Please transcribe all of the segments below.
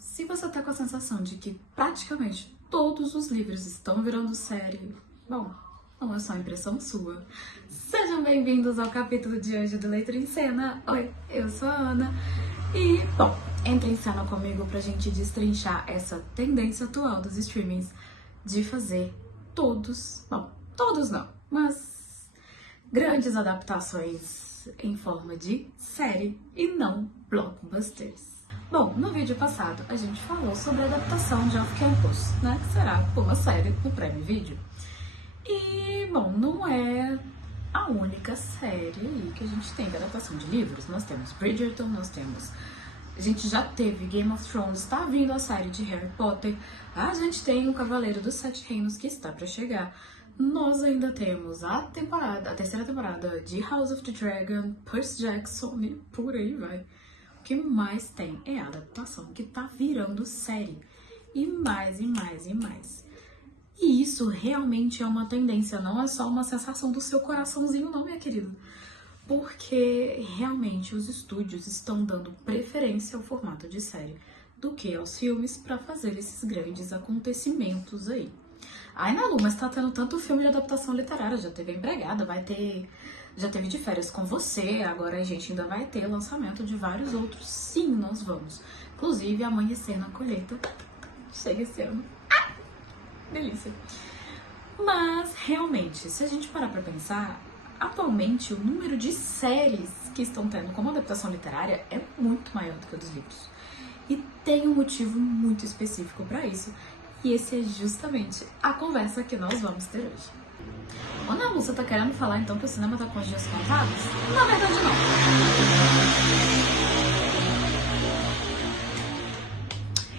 Se você tá com a sensação de que praticamente todos os livros estão virando série, bom, não é só impressão sua. Sejam bem-vindos ao capítulo de hoje do Leitura em Cena. Oi, eu sou a Ana. E, bom, entre em cena comigo pra gente destrinchar essa tendência atual dos streamings de fazer todos não, mas grandes adaptações em forma de série e não blockbusters. Bom, no vídeo passado a gente falou sobre a adaptação de Off Campus, né, que será uma série do Prime Video. E, bom, não é a única série que a gente tem de adaptação de livros. Nós temos Bridgerton, a gente já teve Game of Thrones, está vindo a série de Harry Potter, a gente tem o Cavaleiro dos Sete Reinos que está para chegar. Nós ainda temos a terceira temporada de House of the Dragon, Percy Jackson e por aí vai. O que mais tem é a adaptação que tá virando série. E mais, e mais, e mais. E isso realmente é uma tendência, não é só uma sensação do seu coraçãozinho não, minha querida. Porque realmente os estúdios estão dando preferência ao formato de série do que aos filmes para fazer esses grandes acontecimentos aí. Ai, Nalu, mas tá tendo tanto filme de adaptação literária, já teve A Empregada, já teve De Férias com Você, agora a gente ainda vai ter lançamento de vários outros. Sim, nós vamos. Inclusive, Amanhecer na Colheita chega esse ano. Ah, delícia. Mas, realmente, se a gente parar pra pensar, atualmente o número de séries que estão tendo como adaptação literária é muito maior do que o dos livros. E tem um motivo muito específico para isso. E esse é justamente a conversa que nós vamos ter hoje. Ô, Nalu, você tá querendo falar então que o cinema tá com os dias contados? Na verdade, não.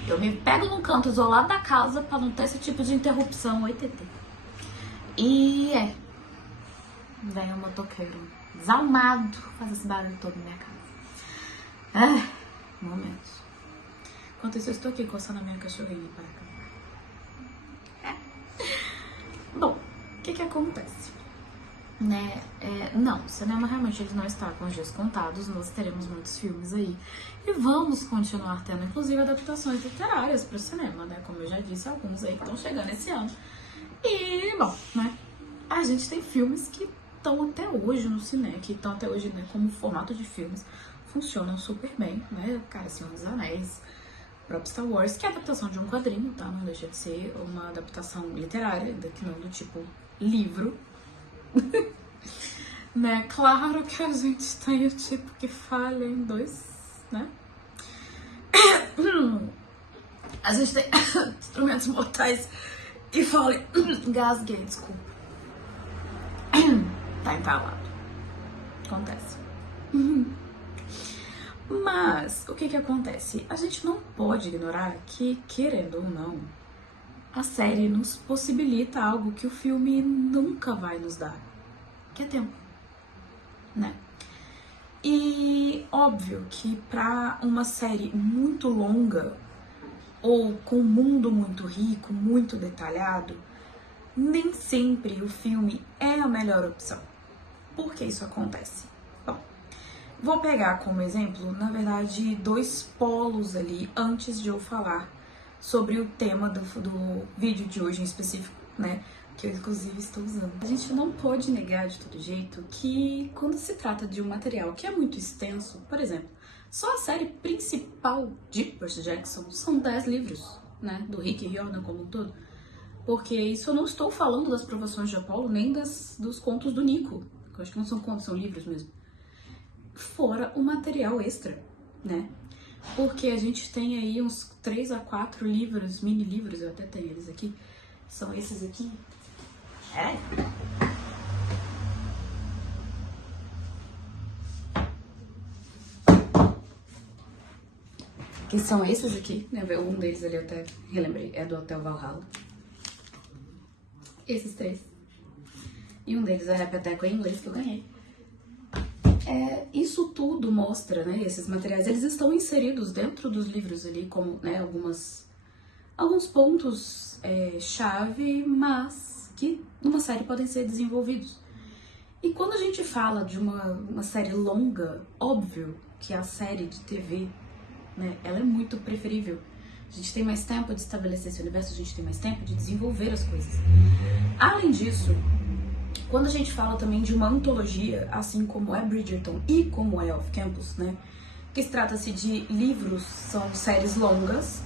Eu me pego num canto isolado da casa pra não ter esse tipo de interrupção. Oi, TT. E vem o motoqueiro desalmado fazer esse barulho todo na minha casa. Momentos. Enquanto isso, eu estou aqui coçando a minha cachorrinha para cá. Bom, o que acontece? Não, o cinema realmente ele não está com os dias contados, nós teremos muitos filmes aí. E vamos continuar tendo, inclusive, adaptações literárias para o cinema, né? Como eu já disse, alguns aí que estão chegando esse ano. E, bom, né? A gente tem filmes que estão até hoje no cinema, que estão até hoje, né, como formato de filmes, funcionam super bem, né? Cara, Senhor dos Anéis, próprio Star Wars, que é a adaptação de um quadrinho, tá? Não deixa de ser uma adaptação literária, que não do tipo livro. Né? Claro que a gente tem o tipo que falha em dois, né? A gente tem Instrumentos Mortais e fala gasguei, desculpa. Tá entalado. Acontece. Mas, o que acontece? A gente não pode ignorar que, querendo ou não, a série nos possibilita algo que o filme nunca vai nos dar, que é tempo, né? E óbvio que pra uma série muito longa, ou com um mundo muito rico, muito detalhado, nem sempre o filme é a melhor opção. Por que isso acontece? Vou pegar como exemplo, na verdade, dois polos ali antes de eu falar sobre o tema do vídeo de hoje em específico, né? Que eu, inclusive, estou usando. A gente não pode negar de todo jeito que quando se trata de um material que é muito extenso, por exemplo, só a série principal de Percy Jackson são 10 livros, né? Do Rick Riordan como um todo. Porque isso eu não estou falando das provações de Apolo, nem dos contos do Nico. Que eu acho que não são contos, são livros mesmo. Fora o material extra, né? Porque a gente tem aí uns 3 a 4 livros, mini livros, eu até tenho eles aqui, são esses aqui. Que são esses aqui, né? Um deles ali eu até relembrei, é do Hotel Valhalla. Esses 3. E um deles é Repeteco em inglês que eu ganhei. Isso tudo mostra, né, esses materiais, eles estão inseridos dentro dos livros ali, como, né, alguns pontos chave, mas que numa série podem ser desenvolvidos. E quando a gente fala de uma série longa, óbvio que a série de TV, né, ela é muito preferível. A gente tem mais tempo de estabelecer esse universo, a gente tem mais tempo de desenvolver as coisas. Além disso, quando a gente fala também de uma antologia, assim como é Bridgerton e como é Off-Campus, né? Que se trata-se de livros, são séries longas,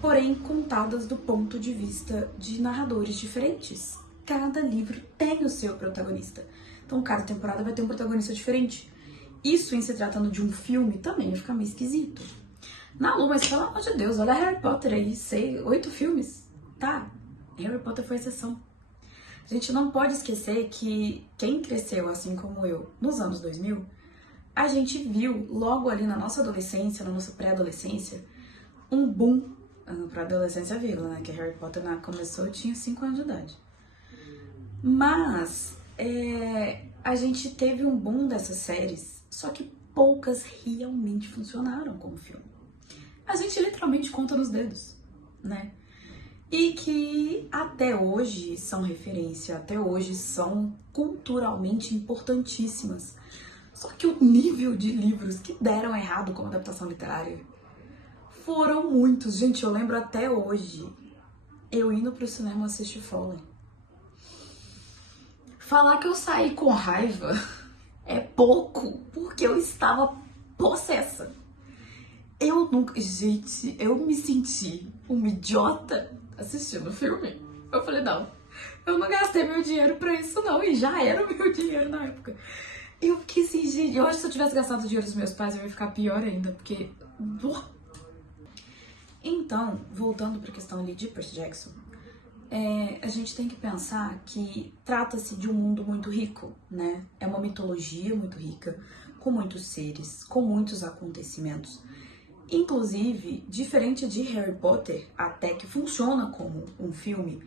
porém contadas do ponto de vista de narradores diferentes. Cada livro tem o seu protagonista. Então, cada temporada vai ter um protagonista diferente. Isso, em se tratando de um filme, também vai ficar meio esquisito. Na Lu, mas pelo amor de Deus, olha Harry Potter aí, 8 filmes. Tá, Harry Potter foi exceção. A gente não pode esquecer que quem cresceu, assim como eu, nos anos 2000, a gente viu logo ali na nossa adolescência, na nossa pré-adolescência, um boom, pra adolescência vírgula, né, que Harry Potter começou, eu tinha 5 anos de idade. Mas, a gente teve um boom dessas séries, só que poucas realmente funcionaram como filme. A gente literalmente conta nos dedos, né? E que até hoje são referência, até hoje são culturalmente importantíssimas. Só que o nível de livros que deram errado como adaptação literária foram muitos. Gente, eu lembro até hoje, eu indo pro cinema assistir Fallen. Falar que eu saí com raiva é pouco, porque eu estava possessa. Gente, eu me senti uma idiota assistindo o filme. Eu falei, não, eu não gastei meu dinheiro pra isso não, e já era o meu dinheiro na época. Eu fiquei assim, gente, eu acho que se eu tivesse gastado o dinheiro dos meus pais, eu ia ficar pior ainda, porque... Então, voltando pra questão ali de Percy Jackson, a gente tem que pensar que trata-se de um mundo muito rico, né? É uma mitologia muito rica, com muitos seres, com muitos acontecimentos. Inclusive, diferente de Harry Potter, até que funciona como um filme,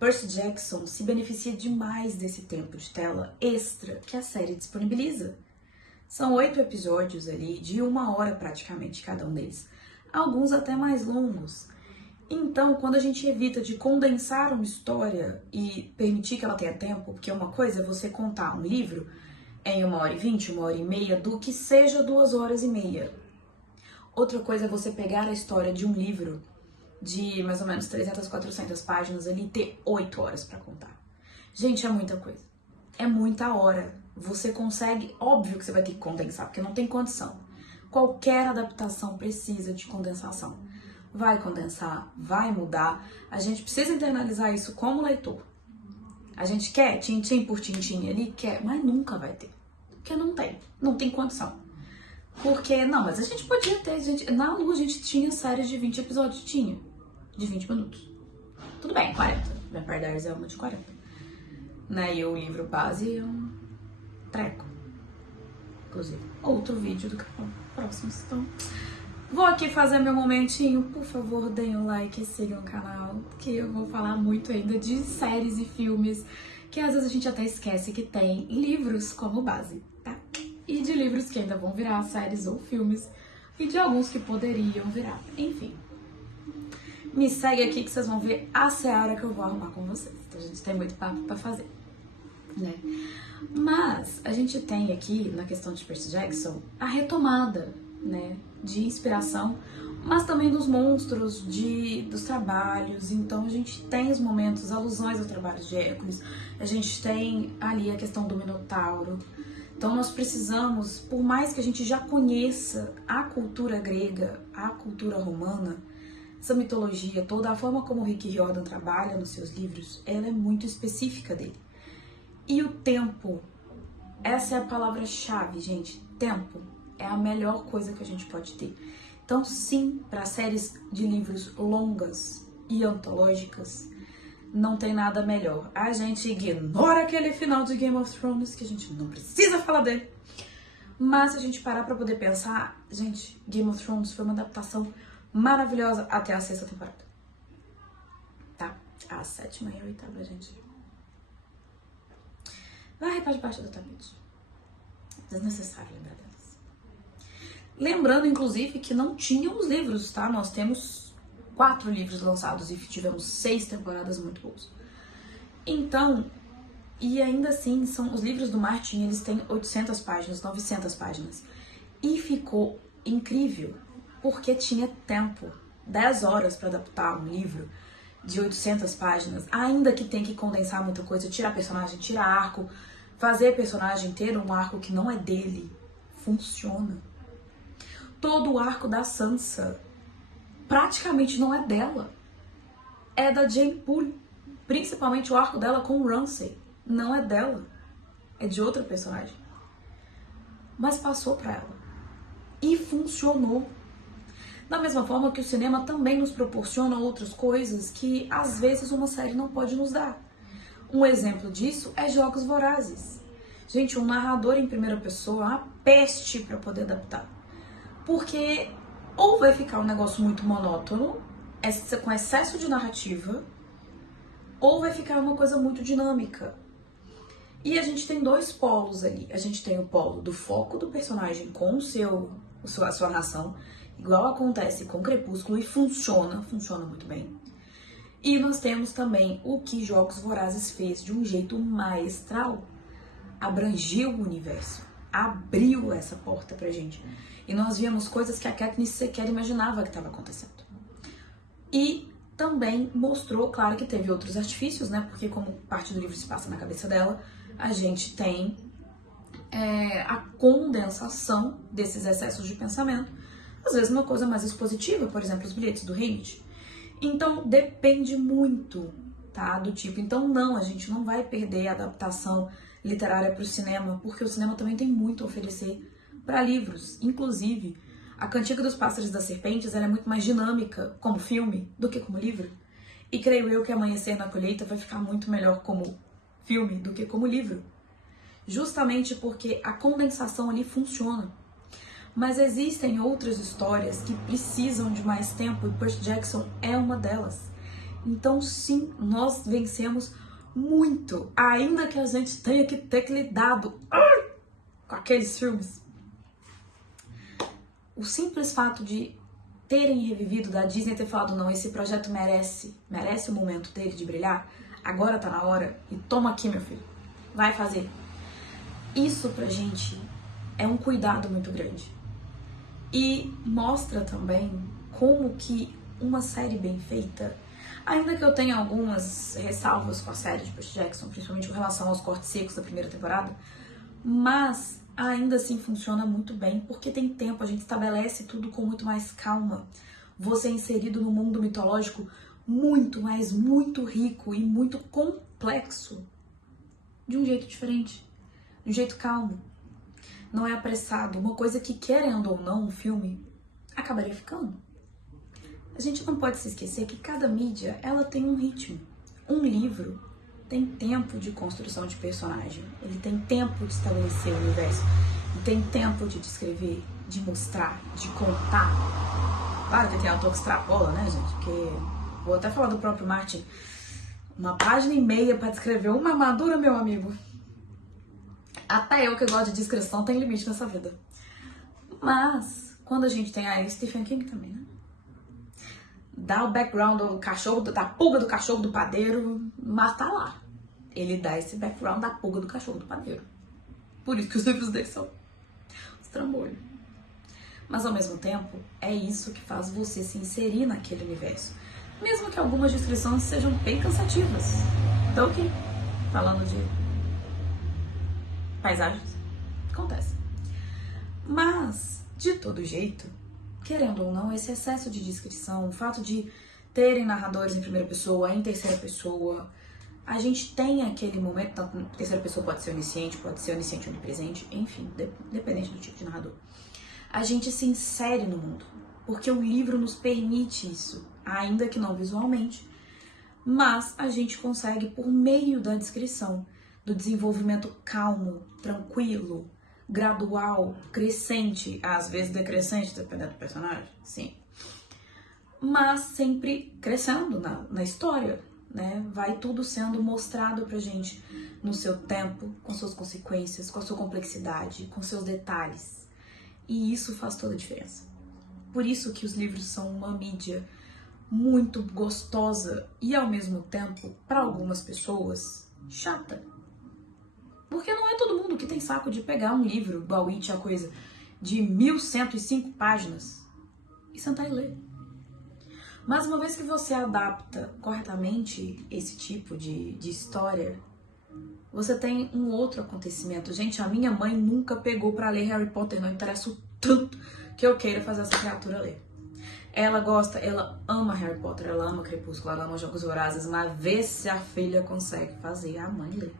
Percy Jackson se beneficia demais desse tempo de tela extra que a série disponibiliza. São 8 episódios ali, de 1 hora praticamente cada um deles, alguns até mais longos. Então, quando a gente evita de condensar uma história e permitir que ela tenha tempo, porque uma coisa é você contar um livro em 1h20, 1h30, do que seja 2h30. Outra coisa é você pegar a história de um livro de mais ou menos 300, 400 páginas ali e ter 8 horas pra contar. Gente, é muita coisa. É muita hora. Você consegue, óbvio que você vai ter que condensar, porque não tem condição. Qualquer adaptação precisa de condensação. Vai condensar, vai mudar. A gente precisa internalizar isso como leitor. A gente quer tintim por tintim ali, quer, mas nunca vai ter. Porque não tem condição. Porque, não, mas a gente podia ter, na Lu a gente tinha séries de 20 episódios, de 20 minutos. Tudo bem, 40. Vampire Diaries é uma de 40. Né, e o livro base é um treco. Inclusive, outro vídeo do canal próximo. Então, vou aqui fazer meu momentinho. Por favor, deem um like e sigam o canal, que eu vou falar muito ainda de séries e filmes, que às vezes a gente até esquece que tem livros como base, tá? E de livros que ainda vão virar séries ou filmes, e de alguns que poderiam virar. Enfim, me segue aqui que vocês vão ver a seara que eu vou arrumar com vocês. Então a gente tem muito papo pra fazer, né? Mas a gente tem aqui, na questão de Percy Jackson, a retomada, né, de inspiração, mas também dos monstros, dos trabalhos. Então a gente tem os momentos, alusões ao trabalho de Hércules, a gente tem ali a questão do Minotauro. Então nós precisamos, por mais que a gente já conheça a cultura grega, a cultura romana, essa mitologia toda, a forma como o Rick Riordan trabalha nos seus livros, ela é muito específica dele. E o tempo, essa é a palavra-chave, gente. Tempo é a melhor coisa que a gente pode ter. Então, sim, para séries de livros longas e antológicas, não tem nada melhor. A gente ignora aquele final de Game of Thrones, que a gente não precisa falar dele. Mas se a gente parar pra poder pensar, gente, Game of Thrones foi uma adaptação maravilhosa até a 6ª temporada. Tá? A 7ª e a 8ª, gente. Vai pra debaixo do tapete. Desnecessário lembrar delas. Lembrando, inclusive, que não tínhamos livros, tá? Nós temos 4 livros lançados e tivemos 6 temporadas muito boas. Então, e ainda assim, são os livros do Martin, eles têm 800 páginas, 900 páginas. E ficou incrível, porque tinha tempo, 10 horas para adaptar um livro de 800 páginas, ainda que tem que condensar muita coisa, tirar personagem, tirar arco, fazer personagem ter um arco que não é dele, funciona. Todo o arco da Sansa praticamente não é dela, é da Jane Poole, principalmente o arco dela com o Ramsay, não é dela, é de outra personagem, mas passou pra ela e funcionou. Da mesma forma que o cinema também nos proporciona outras coisas que às vezes uma série não pode nos dar. Um exemplo disso é Jogos Vorazes. Gente, um narrador em primeira pessoa é uma peste para poder adaptar. Porque ou vai ficar um negócio muito monótono, com excesso de narrativa, ou vai ficar uma coisa muito dinâmica. E a gente tem dois polos ali. A gente tem o polo do foco do personagem com a sua narração, igual acontece com Crepúsculo, e funciona muito bem. E nós temos também o que Jogos Vorazes fez de um jeito maestral. Abrangiu o universo, abriu essa porta pra gente. E nós víamos coisas que a Katniss sequer imaginava que estava acontecendo. E também mostrou, claro que teve outros artifícios, né? Porque como parte do livro se passa na cabeça dela, a gente tem a condensação desses excessos de pensamento. Às vezes uma coisa mais expositiva, por exemplo, os bilhetes do Haymitch. Então, depende muito, tá, do tipo. Então, não, a gente não vai perder a adaptação literária para o cinema, porque o cinema também tem muito a oferecer para livros. Inclusive, a Cantiga dos Pássaros e das Serpentes ela é muito mais dinâmica como filme do que como livro. E creio eu que Amanhecer na Colheita vai ficar muito melhor como filme do que como livro. Justamente porque a condensação ali funciona. Mas existem outras histórias que precisam de mais tempo e Percy Jackson é uma delas. Então sim, nós vencemos muito, ainda que a gente tenha que ter lidado com aqueles filmes. O simples fato de terem revivido, da Disney ter falado, não, esse projeto merece o momento dele de brilhar, agora tá na hora, e toma aqui, meu filho, vai fazer. Isso pra gente é um cuidado muito grande. E mostra também como que uma série bem feita, ainda que eu tenha algumas ressalvas com a série de Percy Jackson, principalmente com relação aos cortes secos da primeira temporada, mas ainda assim funciona muito bem, porque tem tempo, a gente estabelece tudo com muito mais calma. Você é inserido no mundo mitológico muito, mas muito rico e muito complexo, de um jeito diferente, de um jeito calmo. Não é apressado, uma coisa que, querendo ou não, um filme acabaria ficando. A gente não pode se esquecer que cada mídia, ela tem um ritmo. Um livro tem tempo de construção de personagem, ele tem tempo de estabelecer o universo, ele tem tempo de descrever, de mostrar, de contar. Claro que tem autor que extrapola, né, gente? Porque, vou até falar do próprio Martin, 1,5 página para descrever uma armadura, meu amigo. Até eu que gosto de descrição tem limite nessa vida. Mas, quando a gente tem Stephen King também, né? Dá o background do cachorro, da pulga do cachorro do padeiro, mas tá lá. Ele dá esse background da pulga do cachorro do padeiro. Por isso que os livros dele são os trambolhos. Mas ao mesmo tempo, é isso que faz você se inserir naquele universo. Mesmo que algumas descrições sejam bem cansativas. Então, aqui, falando de paisagens, acontece. Mas, de todo jeito, querendo ou não, esse excesso de descrição, o fato de terem narradores em primeira pessoa, em terceira pessoa, a gente tem aquele momento, tanto terceira pessoa pode ser onisciente onipresente, enfim, dependente do tipo de narrador. A gente se insere no mundo, porque o livro nos permite isso, ainda que não visualmente, mas a gente consegue por meio da descrição, do desenvolvimento calmo, tranquilo, gradual, crescente, às vezes decrescente, dependendo do personagem, sim. Mas sempre crescendo na história, né? Vai tudo sendo mostrado pra gente no seu tempo, com suas consequências, com a sua complexidade, com seus detalhes. E isso faz toda a diferença. Por isso que os livros são uma mídia muito gostosa e, ao mesmo tempo, para algumas pessoas, chata. Porque não é todo mundo que tem saco de pegar um livro, igual It, a coisa, de 1.105 páginas e sentar e ler. Mas uma vez que você adapta corretamente esse tipo de história, você tem um outro acontecimento. Gente, a minha mãe nunca pegou pra ler Harry Potter, não interessa o tanto que eu queira fazer essa criatura ler. Ela gosta, ela ama Harry Potter, ela ama Crepúsculo, ela ama Jogos Vorazes, mas vê se a filha consegue fazer a mãe ler.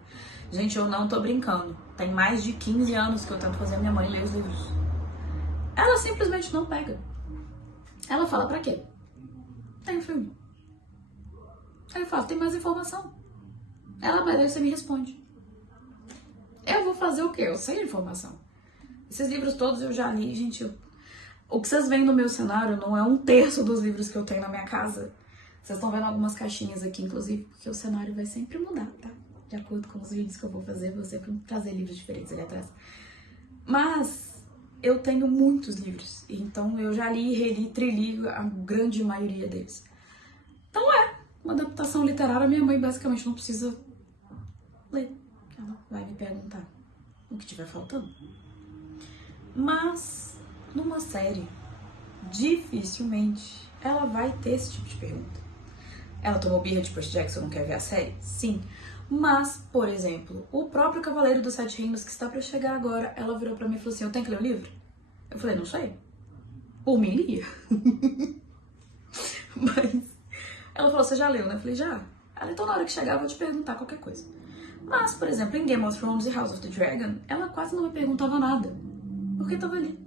Gente, eu não tô brincando. Tem mais de 15 anos que eu tento fazer a minha mãe ler os livros. Ela simplesmente não pega. Ela fala, pra quê? Tem um filme. Aí eu falo, tem mais informação. Ela vai, daí você me responde. Eu vou fazer o quê? Eu sei a informação. Esses livros todos eu já li, gente. O que vocês veem no meu cenário não é 1/3 dos livros que eu tenho na minha casa. Vocês estão vendo algumas caixinhas aqui, inclusive, porque o cenário vai sempre mudar, tá? De acordo com os vídeos que eu vou fazer, vou sempre trazer livros diferentes ali atrás. Mas eu tenho muitos livros, então eu já li, reli, trili a grande maioria deles. Então uma adaptação literária, minha mãe basicamente não precisa ler. Ela vai me perguntar o que tiver faltando. Mas numa série, dificilmente ela vai ter esse tipo de pergunta. Ela tomou birra de Percy Jackson, não quer ver a série? Sim. Mas, por exemplo, o próprio Cavaleiro dos Sete Reinos, que está pra chegar agora, ela virou pra mim e falou assim, eu tenho que ler o livro? Eu falei, não sei. Por mim, lia. Mas ela falou, você já leu, né? Eu falei, já. Ela, então na hora que chegar eu vou te perguntar qualquer coisa. Mas, por exemplo, em Game of Thrones e House of the Dragon, ela quase não me perguntava nada. Porque tava ali.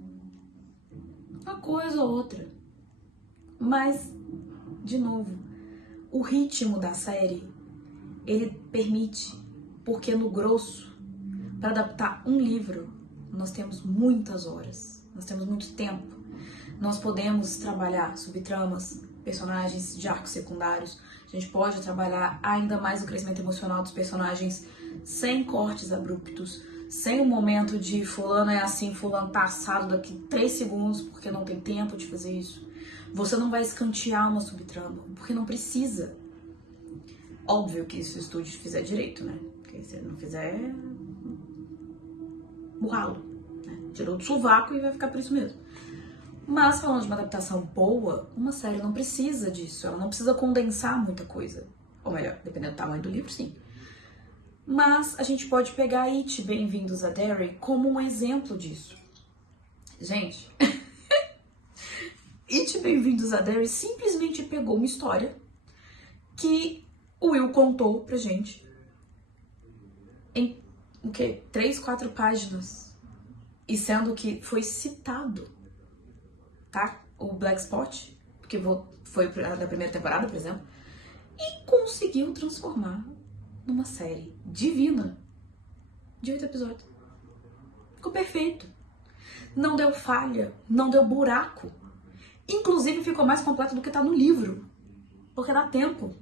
Uma coisa ou outra. Mas, de novo, o ritmo da série, ele permite, porque no grosso, para adaptar um livro, nós temos muitas horas, nós temos muito tempo. Nós podemos trabalhar subtramas, personagens de arcos secundários, a gente pode trabalhar ainda mais o crescimento emocional dos personagens sem cortes abruptos, sem um momento de fulano é assim, fulano tá assado daqui 3 segundos, porque não tem tempo de fazer isso. Você não vai escantear uma subtrama, porque não precisa. Óbvio que se o estúdio fizer direito, né? Porque se ele não fizer, burralo, né? Tirou do sovaco e vai ficar por isso mesmo. Mas falando de uma adaptação boa, uma série não precisa disso. Ela não precisa condensar muita coisa. Ou melhor, dependendo do tamanho do livro, sim. Mas a gente pode pegar It, Bem-vindos a Derry, como um exemplo disso. Gente, It, Bem-vindos a Derry simplesmente pegou uma história que o Will contou pra gente em, 3, 4 páginas. E sendo que foi citado, tá? O Black Spot, porque foi da primeira temporada, por exemplo, e conseguiu transformar numa série divina de 8 episódios. Ficou perfeito. Não deu falha, não deu buraco. Inclusive ficou mais completo do que tá no livro, porque dá tempo.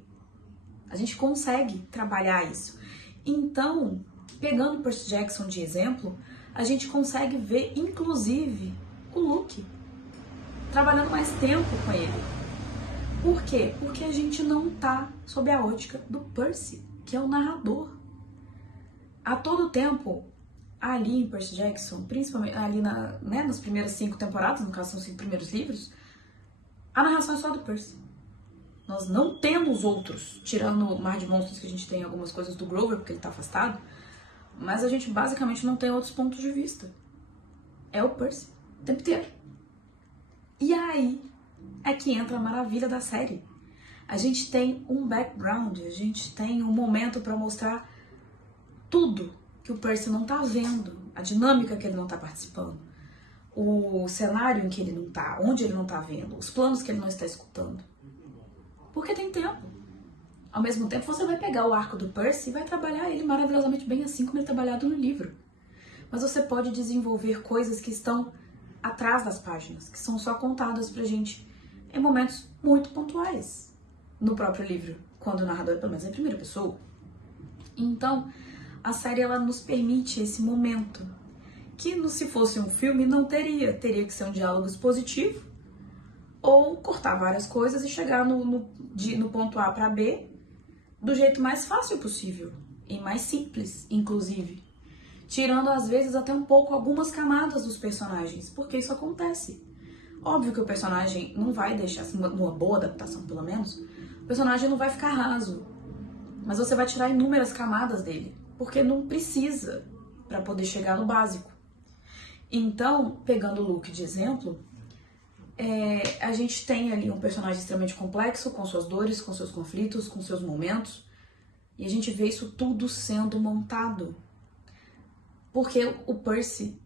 A gente consegue trabalhar isso. Então, pegando Percy Jackson de exemplo, a gente consegue ver, inclusive, o Luke trabalhando mais tempo com ele. Por quê? Porque a gente não tá sob a ótica do Percy, que é o narrador. A todo tempo, ali em Percy Jackson, principalmente ali nas primeiras 5 temporadas, no caso são os 5 primeiros livros, a narração é só do Percy. Nós não temos outros, tirando o Mar de Monstros, que a gente tem algumas coisas do Grover, porque ele tá afastado, mas a gente basicamente não tem outros pontos de vista. É o Percy, o tempo inteiro. E aí é que entra a maravilha da série. A gente tem um background, a gente tem um momento pra mostrar tudo que o Percy não tá vendo, a dinâmica que ele não tá participando, o cenário em que ele não tá, onde ele não tá vendo, os planos que ele não está escutando. Porque tem tempo. Ao mesmo tempo, você vai pegar o arco do Percy e vai trabalhar ele maravilhosamente bem, assim como ele é trabalhado no livro. Mas você pode desenvolver coisas que estão atrás das páginas, que são só contadas pra gente em momentos muito pontuais no próprio livro, quando o narrador, pelo menos, é em primeira pessoa. Então, a série ela nos permite esse momento, que se fosse um filme não teria que ser um diálogo expositivo, ou cortar várias coisas e chegar no ponto A para B do jeito mais fácil possível e mais simples, inclusive. Tirando, às vezes, até um pouco algumas camadas dos personagens, porque isso acontece. Óbvio que o personagem não vai deixar, numa boa adaptação pelo menos, o personagem não vai ficar raso. Mas você vai tirar inúmeras camadas dele, porque não precisa para poder chegar no básico. Então, pegando o Luke de exemplo, a gente tem ali um personagem extremamente complexo, com suas dores, com seus conflitos, com seus momentos, e a gente vê isso tudo sendo montado. Porque o Percy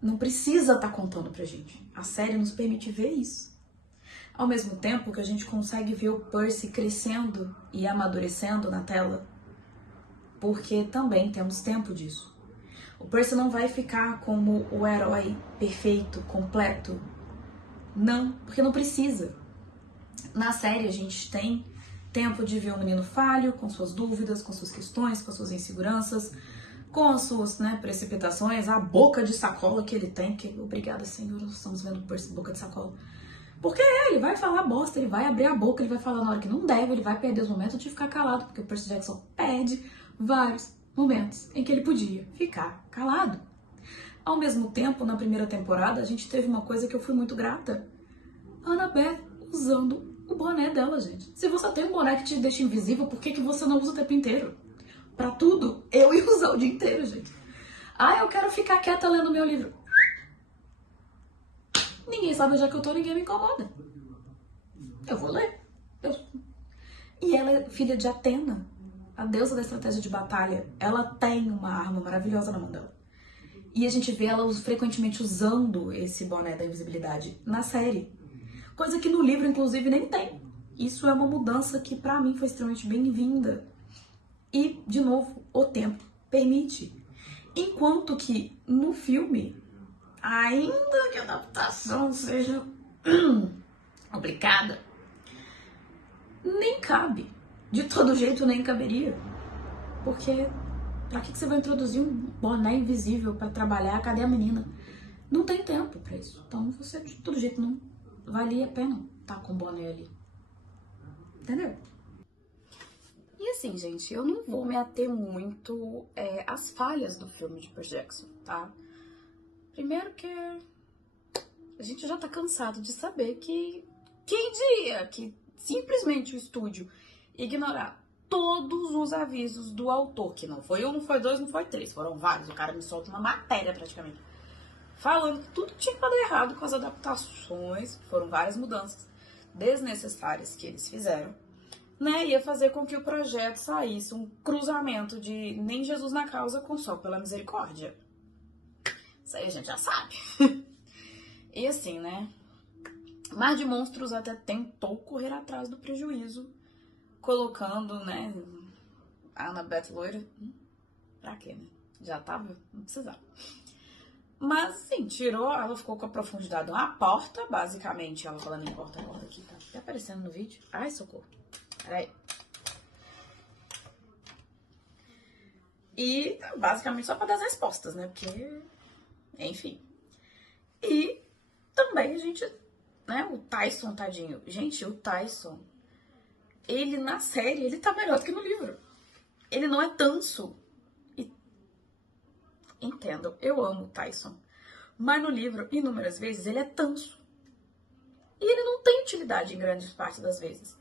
não precisa estar contando pra gente. A série nos permite ver isso. Ao mesmo tempo que a gente consegue ver o Percy crescendo e amadurecendo na tela, porque também temos tempo disso. O Percy não vai ficar como o herói perfeito, completo. Não, porque não precisa. Na série a gente tem tempo de ver um menino falho, com suas dúvidas, com suas questões, com suas inseguranças, com as suas precipitações, a boca de sacola que ele tem, que obrigada, Senhor, nós estamos vendo o Percy boca de sacola. Porque ele vai falar bosta, ele vai abrir a boca, ele vai falar na hora que não deve, ele vai perder os momentos de ficar calado, porque o Percy Jackson perde vários momentos em que ele podia ficar calado. Ao mesmo tempo, na primeira temporada, a gente teve uma coisa que eu fui muito grata. Annabeth usando o boné dela, gente. Se você tem um boné que te deixa invisível, por que você não usa o tempo inteiro? Pra tudo, eu ia usar o dia inteiro, gente. Eu quero ficar quieta lendo meu livro. Ninguém sabe onde é que eu tô, ninguém me incomoda. Eu vou ler. E ela é filha de Atena, a deusa da estratégia de batalha. Ela tem uma arma maravilhosa na mão dela. E a gente vê ela frequentemente usando esse boné da invisibilidade na série. Coisa que no livro, inclusive, nem tem. Isso é uma mudança que pra mim foi extremamente bem-vinda. E, de novo, o tempo permite. Enquanto que no filme, ainda que a adaptação seja complicada, nem cabe. De todo jeito nem caberia. Porque pra que você vai introduzir um boné invisível pra trabalhar? Cadê a menina? Não tem tempo pra isso. Então você de todo jeito não valia a pena estar com o boné ali. Entendeu? E assim, gente, eu não vou me ater muito às falhas do filme de Percy Jackson, tá? Primeiro que a gente já tá cansado de saber que quem diria que simplesmente o estúdio ignorar todos os avisos do autor, que não foi um, não foi dois, não foi três, foram vários, o cara me solta uma matéria praticamente, falando que tudo tinha dado errado com as adaptações, foram várias mudanças desnecessárias que eles fizeram, né, ia fazer com que o projeto saísse um cruzamento de nem Jesus na causa com Só pela Misericórdia. Isso aí a gente já sabe. E assim, né, Mar de Monstros até tentou correr atrás do prejuízo, colocando, né, a Annabeth loira. Pra quê, né? Já tava, não precisava. Mas, sim, tirou, ela ficou com a profundidade de uma porta, basicamente, ela falando em porta, a porta aqui, tá até aparecendo no vídeo. Ai, socorro. Peraí. E, basicamente, só pra dar as respostas, né, porque, enfim. E também a gente, né, o Tyson, tadinho. Gente, o Tyson, ele na série, ele tá melhor do que no livro. Ele não é tanso. Entendo, eu amo o Tyson. Mas no livro, inúmeras vezes, ele é tanso. E ele não tem utilidade em grandes partes das vezes.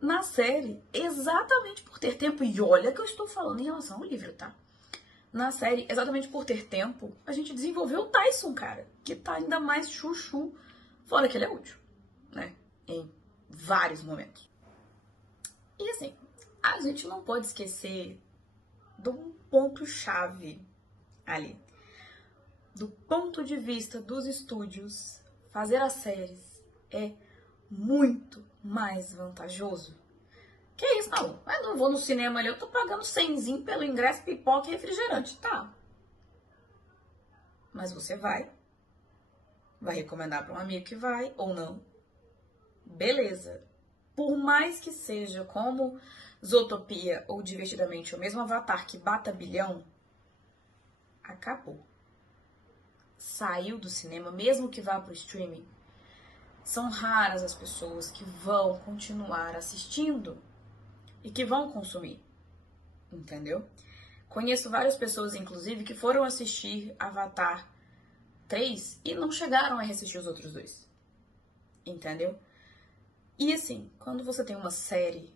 Na série, exatamente por ter tempo, e olha que eu estou falando em relação ao livro, tá? Na série, exatamente por ter tempo, a gente desenvolveu o Tyson, cara, que tá ainda mais chuchu, fora que ele é útil, né? Em vários momentos. E assim, a gente não pode esquecer de um ponto-chave ali. Do ponto de vista dos estúdios, fazer as séries é muito mais vantajoso. Que isso, não? Eu não vou no cinema ali, eu tô pagando 100zinho pelo ingresso, pipoca e refrigerante, tá? Mas você vai recomendar para um amigo que vai ou não. Beleza. Por mais que seja como Zootopia ou Divertidamente o mesmo Avatar que bata bilhão, acabou. Saiu do cinema, mesmo que vá pro streaming, são raras as pessoas que vão continuar assistindo e que vão consumir, entendeu? Conheço várias pessoas, inclusive, que foram assistir Avatar 3 e não chegaram a assistir os outros dois. entendeu? E assim, quando você tem uma série,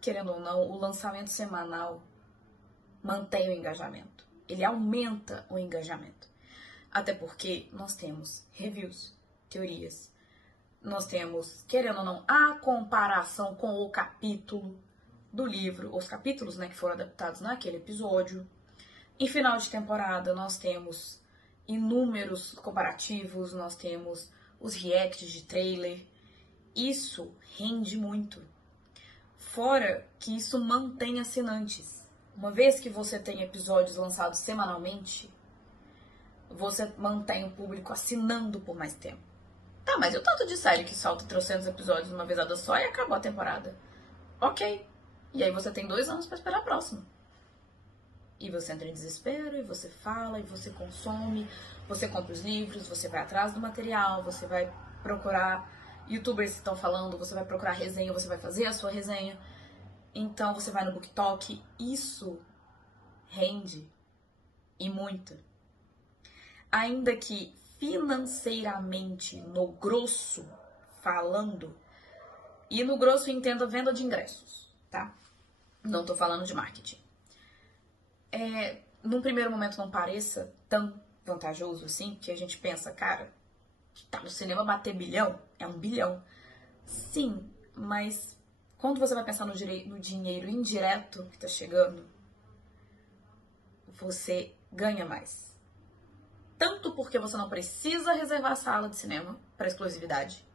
querendo ou não, o lançamento semanal mantém o engajamento. Ele aumenta o engajamento. Até porque nós temos reviews, teorias, nós temos, querendo ou não, a comparação com o capítulo do livro, os capítulos, né, que foram adaptados naquele episódio. Em final de temporada, nós temos inúmeros comparativos, nós temos os reacts de trailer. Isso rende muito. Fora que isso mantém assinantes. Uma vez que você tem episódios lançados semanalmente, você mantém o público assinando por mais tempo. Tá, mas e o tanto de série que solta 300 episódios numa vezada só e acabou a temporada? Ok. E aí você tem 2 anos pra esperar a próxima. E você entra em desespero, e você fala, e você consome, você compra os livros, você vai atrás do material, você vai procurar youtubers que estão falando, você vai procurar resenha, você vai fazer a sua resenha. Então você vai no BookTok. Isso rende, e muito. Ainda que financeiramente, no grosso falando, e no grosso entenda venda de ingressos, tá? Não tô falando de marketing. Num primeiro momento não pareça tão vantajoso assim, que a gente pensa, cara, tá no cinema bater bilhão, é 1 bilhão. Sim, mas quando você vai pensar no dinheiro indireto que tá chegando, você ganha mais. Tanto porque você não precisa reservar a sala de cinema para exclusividade,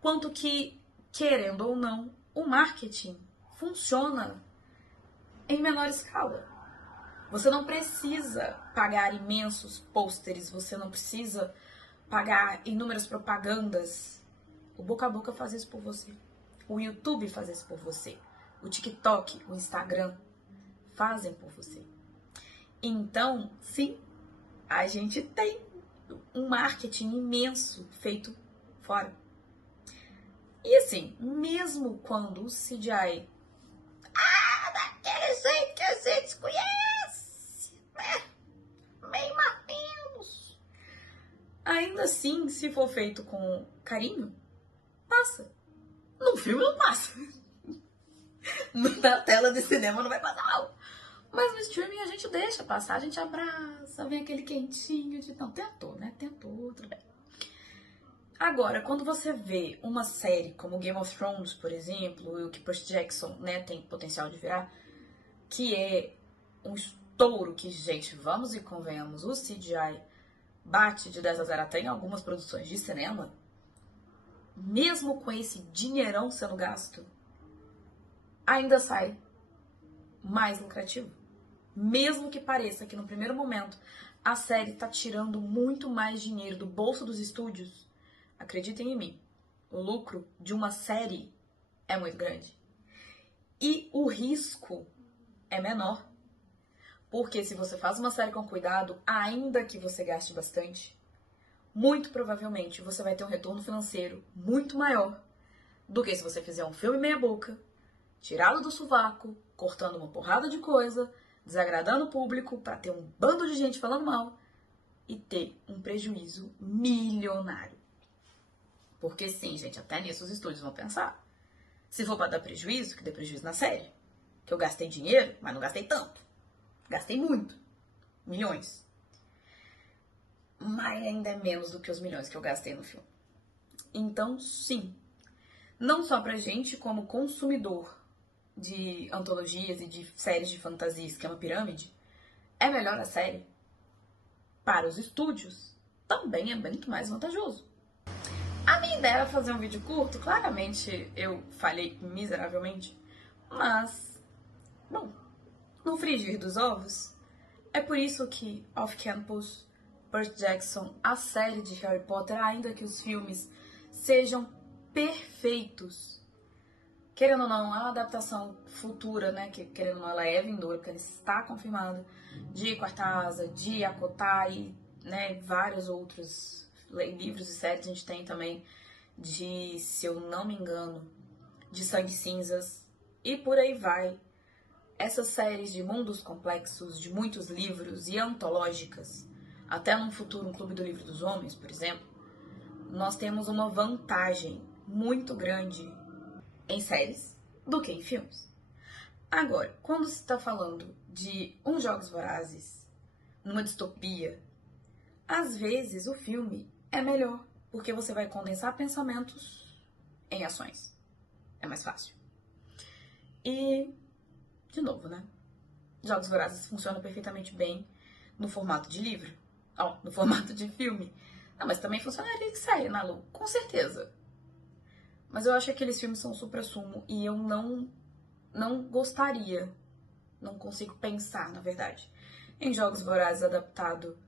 quanto que, querendo ou não, o marketing funciona em menor escala. Você não precisa pagar imensos pôsteres, você não precisa pagar inúmeras propagandas. O boca a boca faz isso por você. O YouTube faz isso por você. O TikTok, o Instagram fazem por você. Então, sim, a gente tem um marketing imenso feito fora. E assim, mesmo quando o CGI daquele jeito que a gente conhece, meio mais menos, ainda assim, se for feito com carinho, passa. No filme não passa. Na tela de cinema não vai passar, não. Mas no streaming a gente deixa passar, a gente abraça, vem aquele quentinho de... Não, tentou, né? Tentou, tudo bem. Agora, quando você vê uma série como Game of Thrones, por exemplo, e o que Percy Jackson, né, tem potencial de virar, que é um estouro que, gente, vamos e convenhamos, o CGI bate de 10 a 0 até em algumas produções de cinema, mesmo com esse dinheirão sendo gasto, ainda sai mais lucrativo. Mesmo que pareça que no primeiro momento a série tá tirando muito mais dinheiro do bolso dos estúdios, acreditem em mim, o lucro de uma série é muito grande. E o risco é menor. Porque se você faz uma série com cuidado, ainda que você gaste bastante, muito provavelmente você vai ter um retorno financeiro muito maior do que se você fizer um filme meia boca, tirado do sovaco, cortando uma porrada de coisa, desagradando o público para ter um bando de gente falando mal e ter um prejuízo milionário. Porque sim, gente, até nisso os estúdios vão pensar. Se for para dar prejuízo, que dê prejuízo na série. Que eu gastei dinheiro, mas não gastei tanto. Gastei muito. Milhões. Mas ainda é menos do que os milhões que eu gastei no filme. Então, sim. Não só pra gente, como consumidor de antologias e de séries de fantasia, esquema pirâmide, é melhor a série. Para os estúdios, também é muito mais vantajoso. A minha ideia era fazer um vídeo curto, claramente eu falhei miseravelmente, mas, bom, no frigir dos ovos, é por isso que Off Campus, Percy Jackson, a série de Harry Potter, ainda que os filmes sejam perfeitos, querendo ou não, a adaptação futura, né, que querendo ou não, ela é vindoura, porque ela está confirmada, de Quarta-Asa, de Akotai, né, vários outros livros e séries a gente tem também de, se eu não me engano, de Sangue Cinzas, e por aí vai. Essas séries de mundos complexos, de muitos livros e antológicas, até num futuro um Clube do Livro dos Homens, por exemplo, nós temos uma vantagem muito grande em séries do que em filmes. Agora, quando se está falando de uns Jogos Vorazes, numa distopia, às vezes o filme é melhor, porque você vai condensar pensamentos em ações. É mais fácil. E, de novo, né? Jogos Vorazes funcionam perfeitamente bem no formato de livro. No formato de filme. Não, mas também funcionaria em série, Nalu, com certeza. Mas eu acho que aqueles filmes são supra-sumo e eu não gostaria, não consigo pensar, na verdade, em Jogos Vorazes adaptado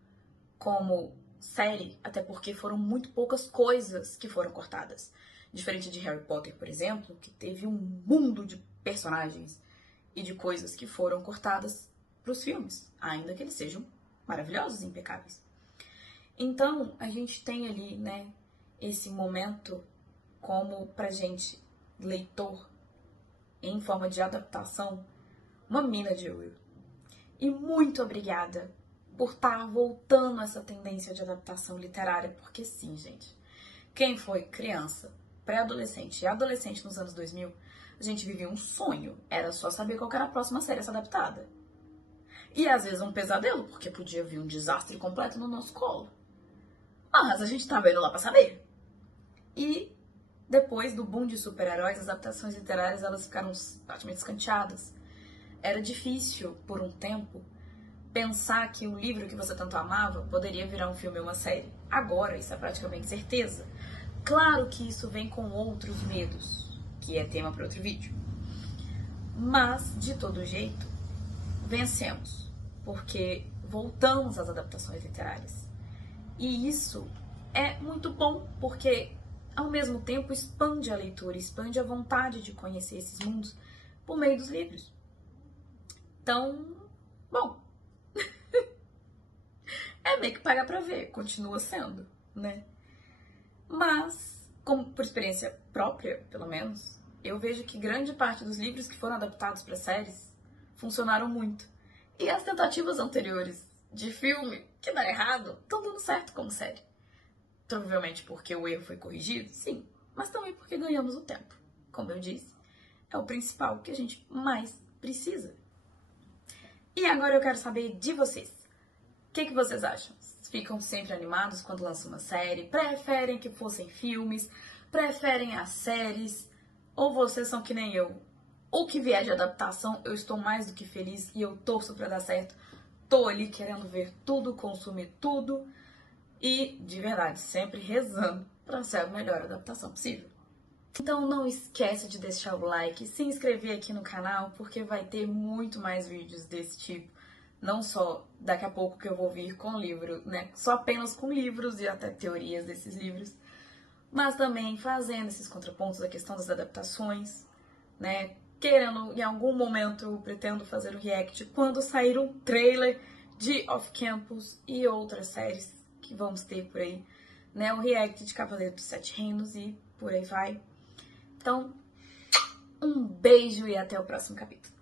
como série, até porque foram muito poucas coisas que foram cortadas. Diferente de Harry Potter, por exemplo, que teve um mundo de personagens e de coisas que foram cortadas para os filmes, ainda que eles sejam maravilhosos e impecáveis. Então, a gente tem ali, né, esse momento como pra gente, leitor, em forma de adaptação, uma mina de ouro. E muito obrigada por estar voltando essa tendência de adaptação literária, porque sim, gente, quem foi criança, pré-adolescente e adolescente nos anos 2000, a gente vivia um sonho, era só saber qual era a próxima série a ser adaptada. E às vezes um pesadelo, porque podia vir um desastre completo no nosso colo. Mas a gente tava indo lá pra saber. E depois do boom de super-heróis, as adaptações literárias elas ficaram praticamente escanteadas. Era difícil, por um tempo, pensar que um livro que você tanto amava poderia virar um filme ou uma série. Agora, isso é praticamente certeza. Claro que isso vem com outros medos, que é tema para outro vídeo. Mas, de todo jeito, vencemos, porque voltamos às adaptações literárias. E isso é muito bom, porque ao mesmo tempo expande a leitura, expande a vontade de conhecer esses mundos por meio dos livros. Então, bom, é meio que pagar pra ver, continua sendo, né? Mas, como por experiência própria, pelo menos, eu vejo que grande parte dos livros que foram adaptados para séries funcionaram muito. E as tentativas anteriores de filme que dá errado estão dando certo como série. Provavelmente porque o erro foi corrigido, sim, mas também porque ganhamos o tempo. Como eu disse, é o principal que a gente mais precisa. E agora eu quero saber de vocês. O que vocês acham? Ficam sempre animados quando lançam uma série? Preferem que fossem filmes? Preferem as séries? Ou vocês são que nem eu? O que vier de adaptação, eu estou mais do que feliz e eu torço pra dar certo. Tô ali querendo ver tudo, consumir tudo e, de verdade, sempre rezando pra ser a melhor adaptação possível. Então não esquece de deixar o like, se inscrever aqui no canal, porque vai ter muito mais vídeos desse tipo. Não só daqui a pouco que eu vou vir com livro, né? Só apenas com livros e até teorias desses livros. Mas também fazendo esses contrapontos da questão das adaptações, né? Querendo, em algum momento, eu pretendo fazer o react quando sair um trailer de Off Campus e outras séries que vamos ter por aí, né? O react de Cavaleiro dos Sete Reinos e por aí vai. Então, um beijo e até o próximo capítulo.